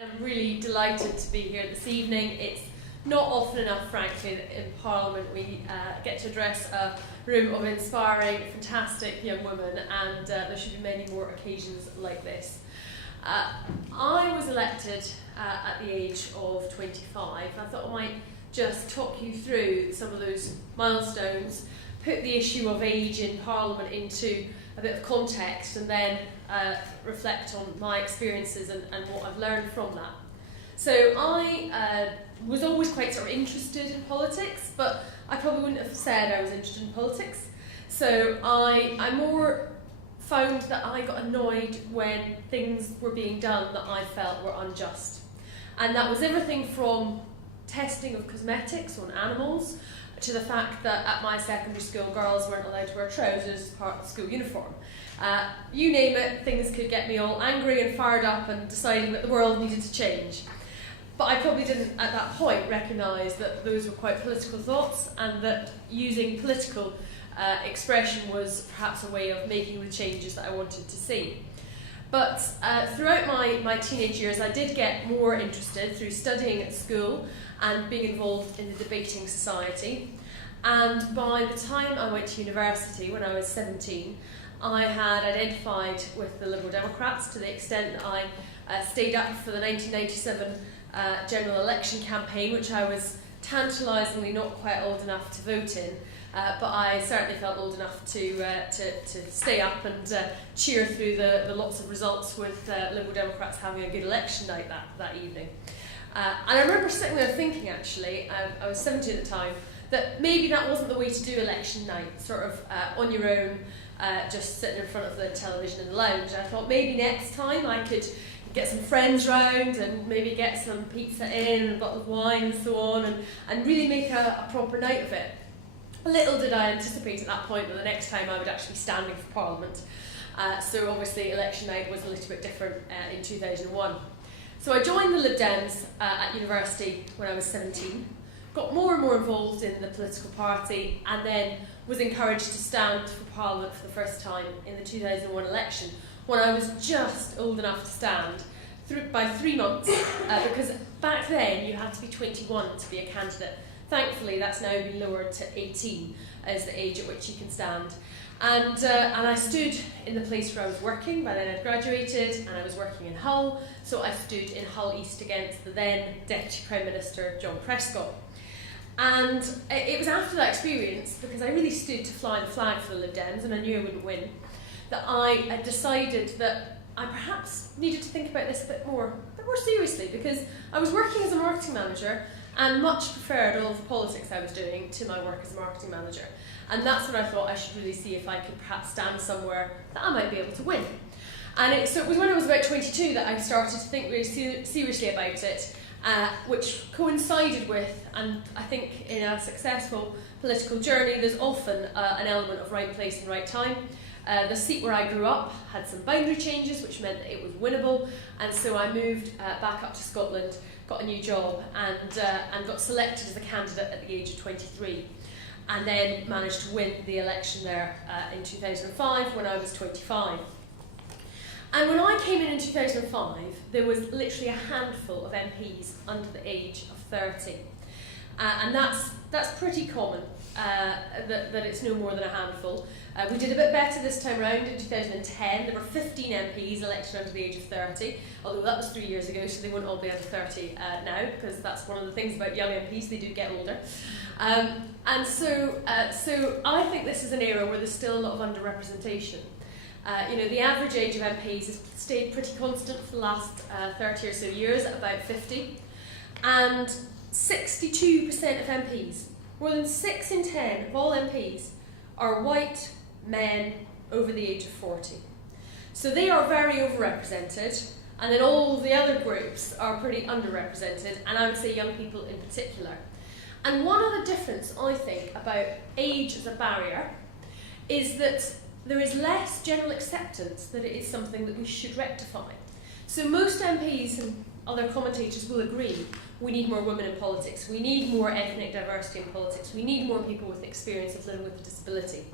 I'm really delighted to be here this evening. It's not often enough, frankly, that in Parliament we get to address a room of inspiring, fantastic young women, and there should be many more occasions like this. I was elected at the age of 25, and I thought I might just talk you through some of those milestones, put the issue of age in Parliament into a bit of context, and then reflect on my experiences and what I've learned from that. So I was always quite sort of interested in politics, but I probably wouldn't have said I was interested in politics. So I more found that I got annoyed when things were being done that I felt were unjust. And that was everything from testing of cosmetics on animals to the fact that at my secondary school girls weren't allowed to wear trousers as part of the school uniform. You name it, things could get me all angry and fired up and deciding that the world needed to change. But I probably didn't at that point recognise that those were quite political thoughts, and that using political expression was perhaps a way of making the changes that I wanted to see. But throughout my teenage years I did get more interested through studying at school and being involved in the debating society. And by the time I went to university, when I was 17, I had identified with the Liberal Democrats to the extent that I stayed up for the 1997 general election campaign, which I was tantalisingly not quite old enough to vote in, but I certainly felt old enough to stay up and cheer through the lots of results with Liberal Democrats having a good election night that evening. And I remember sitting there thinking, actually, I was 17 at the time, that maybe that wasn't the way to do election night, sort of on your own, just sitting in front of the television in the lounge. I thought maybe next time I could get some friends round and maybe get some pizza in and a bottle of wine and so on, and really make a proper night of it. Little did I anticipate at that point that the next time I would actually be standing for Parliament. So obviously election night was a little bit different in 2001. So I joined the Lib Dems at university when I was 17, got more and more involved in the political party, and then was encouraged to stand for Parliament for the first time in the 2001 election, when I was just old enough to stand by 3 months, because back then you had to be 21 to be a candidate. Thankfully that's now been lowered to 18 as the age at which you can stand. And I stood in the place where I was working. By then I'd graduated and I was working in Hull, so I stood in Hull East against the then Deputy Prime Minister John Prescott. And it was after that experience, because I really stood to fly the flag for the Lib Dems and I knew I wouldn't win, that I decided that I perhaps needed to think about this a bit more seriously, because I was working as a marketing manager and much preferred all of the politics I was doing to my work as a marketing manager. And that's when I thought I should really see if I could perhaps stand somewhere that I might be able to win. And so it was when I was about 22 that I started to think really seriously about it, which coincided with, and I think in a successful political journey there's often an element of right place and right time. The seat where I grew up had some boundary changes, which meant that it was winnable, and so I moved back up to Scotland, got a new job, and got selected as a candidate at the age of 23, and then managed to win the election there in 2005 when I was 25. And when I came in 2005, there was literally a handful of MPs under the age of 30, and that's pretty common, that it's no more than a handful. We did a bit better this time around in 2010. There were 15 MPs elected under the age of 30, although that was 3 years ago, so they won't all be under 30 now, because that's one of the things about young MPs, they do get older. And so I think this is an era where there's still a lot of underrepresentation. The average age of MPs has stayed pretty constant for the last 30 or so years at about 50, and 62% of MPs, more than 6 in 10 of all MPs, are white men over the age of 40. So they are very overrepresented, and then all the other groups are pretty underrepresented, and I would say young people in particular. And one other difference, I think, about age as a barrier is that there is less general acceptance that it is something that we should rectify. So most MPs and other commentators will agree we need more women in politics, we need more ethnic diversity in politics, we need more people with experience of living with a disability.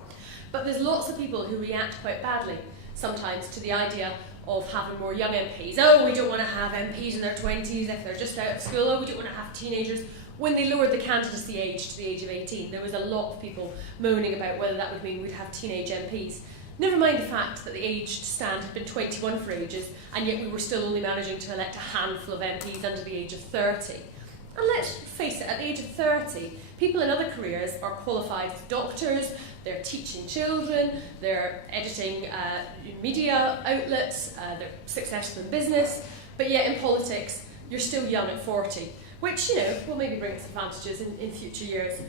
But there's lots of people who react quite badly sometimes to the idea of having more young MPs. Oh, we don't want to have MPs in their 20s if they're just out of school. Oh, we don't want to have teenagers. When they lowered the candidacy age to the age of 18, there was a lot of people moaning about whether that would mean we'd have teenage MPs. Never mind the fact that the age stand had been 21 for ages, and yet we were still only managing to elect a handful of MPs under the age of 30. And let's face it, at the age of 30, people in other careers are qualified as doctors, they're teaching children, they're editing media outlets, they're successful in business, but yet in politics, you're still young at 40, which, you know, will maybe bring its advantages in future years.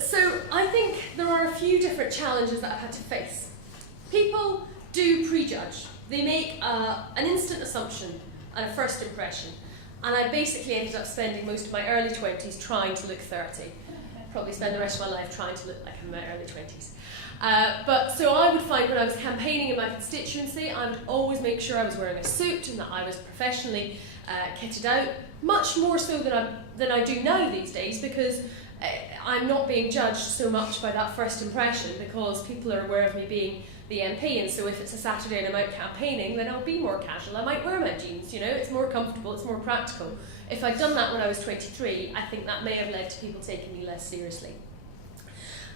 So I think there are a few different challenges that I've had to face. People do prejudge. They make an instant assumption and a first impression. And I basically ended up spending most of my early 20s trying to look 30. Probably spend the rest of my life trying to look like I'm in my early 20s. But so I would find when I was campaigning in my constituency, I would always make sure I was wearing a suit and that I was professionally kitted out, much more so than I do now these days, because I'm not being judged so much by that first impression, because people are aware of me being the MP, and so if it's a Saturday and I'm out campaigning, then I'll be more casual. I might wear my jeans, you know, it's more comfortable, it's more practical. If I'd done that when I was 23, I think that may have led to people taking me less seriously.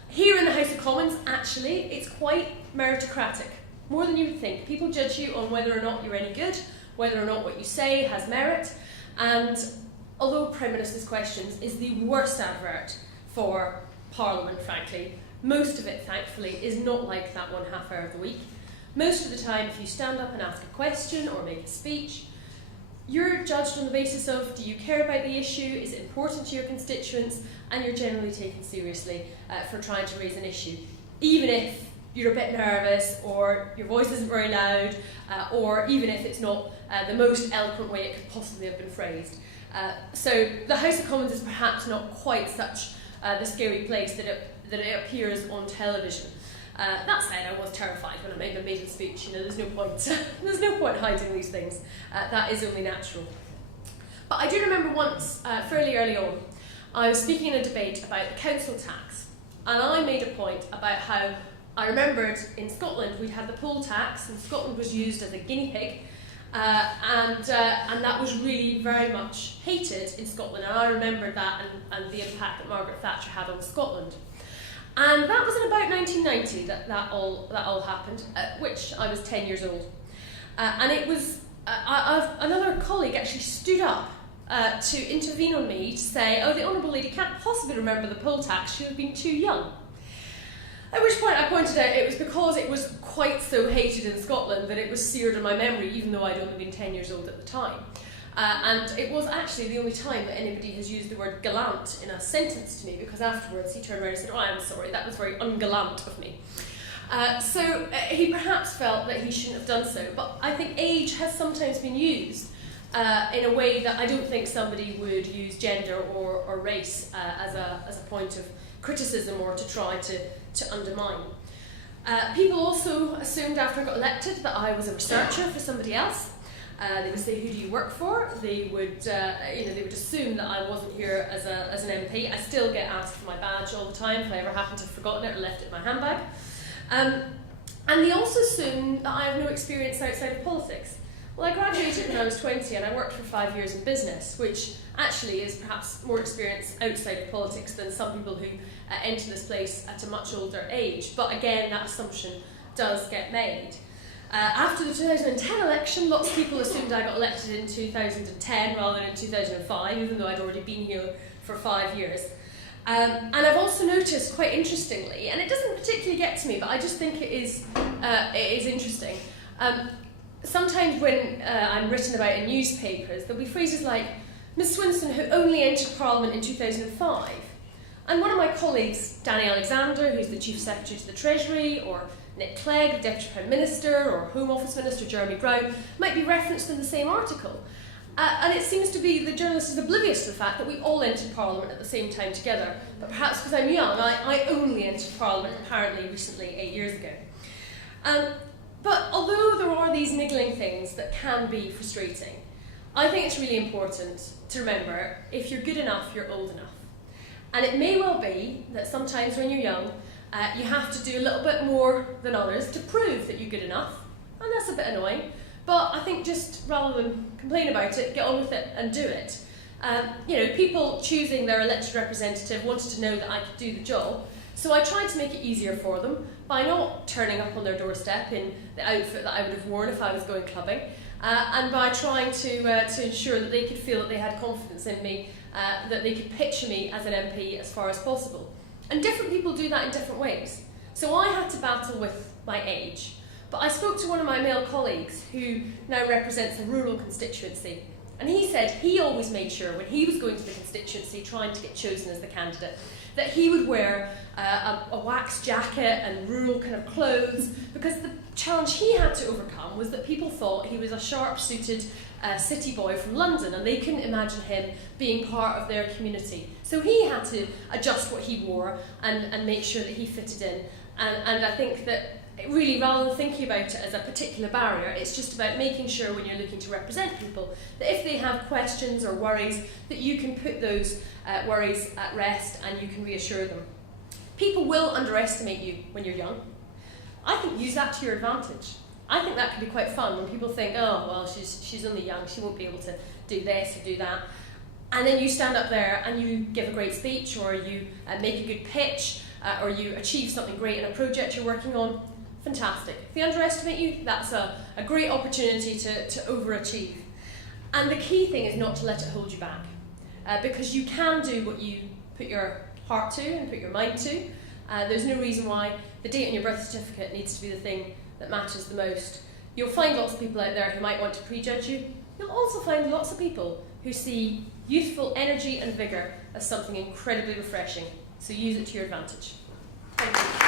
Here in the House of Commons, actually, it's quite meritocratic, more than you would think. People judge you on whether or not you're any good, whether or not what you say has merit, and although Prime Minister's Questions is the worst advert for Parliament, frankly, most of it, thankfully, is not like that 1/2 hour of the week. Most of the time, if you stand up and ask a question or make a speech, you're judged on the basis of, do you care about the issue, is it important to your constituents, and you're generally taken seriously for trying to raise an issue, even if you're a bit nervous, or your voice isn't very loud, or even if it's not the most eloquent way it could possibly have been phrased. So the House of Commons is perhaps not quite such the scary place that it appears on television. That said, I was terrified when I made a maiden speech. You know, there's no point. There's no point hiding these things. That is only natural. But I do remember once, fairly early on, I was speaking in a debate about the council tax, and I made a point about how I remembered in Scotland we had the poll tax, and Scotland was used as a guinea pig, and that was really very much hated in Scotland, and I remembered that and the impact that Margaret Thatcher had on Scotland. And that was in about 1990 that all happened, at which I was 10 years old. And it was, another colleague actually stood up to intervene on me to say, oh, the Honourable Lady can't possibly remember the poll tax, she'll have been too young. At which point I pointed out it was because it was quite so hated in Scotland that it was seared in my memory, even though I'd only been 10 years old at the time. And it was actually the only time that anybody has used the word gallant in a sentence to me, because afterwards he turned around and said, oh, I'm sorry, that was very ungallant of me. So he perhaps felt that he shouldn't have done so, but I think age has sometimes been used in a way that I don't think somebody would use gender or race as a point of criticism or to try to undermine. People also assumed after I got elected that I was a researcher for somebody else. They would say, who do you work for? They would, they would assume that I wasn't here as an MP. I still get asked for my badge all the time if I ever happen to have forgotten it or left it in my handbag. And they also assume that I have no experience outside of politics. Well, I graduated when I was 20 and I worked for 5 years in business, which actually is perhaps more experience outside of politics than some people who enter this place at a much older age. But again, that assumption does get made. After the 2010 election, lots of people assumed I got elected in 2010 rather than in 2005, even though I'd already been here for 5 years. And I've also noticed, quite interestingly, and it doesn't particularly get to me, but I just think it is interesting. Sometimes when I'm written about in newspapers, there'll be phrases like, Ms Swinson, who only entered Parliament in 2005. And one of my colleagues, Danny Alexander, who's the Chief Secretary to the Treasury, or Nick Clegg, the Deputy Prime Minister, or Home Office Minister Jeremy Brown, might be referenced in the same article. And it seems to be the journalist is oblivious to the fact that we all entered Parliament at the same time together. But perhaps because I'm young, I only entered Parliament apparently recently, 8 years ago. But although there are these niggling things that can be frustrating, I think it's really important to remember, if you're good enough, you're old enough. And it may well be that sometimes when you're young, you have to do a little bit more than others to prove that you're good enough. And that's a bit annoying. But I think just rather than complain about it, get on with it and do it. People choosing their elected representative wanted to know that I could do the job, so I tried to make it easier for them by not turning up on their doorstep in the outfit that I would have worn if I was going clubbing, and by trying to ensure that they could feel that they had confidence in me, that they could picture me as an MP as far as possible. And different people do that in different ways. So I had to battle with my age, but I spoke to one of my male colleagues who now represents a rural constituency, and he said he always made sure when he was going to the constituency trying to get chosen as the candidate that he would wear a wax jacket and rural kind of clothes, because the challenge he had to overcome was that people thought he was a sharp-suited city boy from London, and they couldn't imagine him being part of their community. So he had to adjust what he wore and make sure that he fitted in. And I think that really, rather than thinking about it as a particular barrier, it's just about making sure when you're looking to represent people that if they have questions or worries, that you can put those worries at rest and you can reassure them. People will underestimate you when you're young. I think use that to your advantage. I think that can be quite fun when people think, oh, well, she's only young, she won't be able to do this or do that. And then you stand up there and you give a great speech, or you make a good pitch, or you achieve something great in a project you're working on. Fantastic. If they underestimate you, that's a great opportunity to overachieve. And the key thing is not to let it hold you back, because you can do what you put your heart to and put your mind to. There's no reason why the date on your birth certificate needs to be the thing that matters the most. You'll find lots of people out there who might want to prejudge you. You'll also find lots of people who see youthful energy and vigour as something incredibly refreshing. So use it to your advantage. Thank you.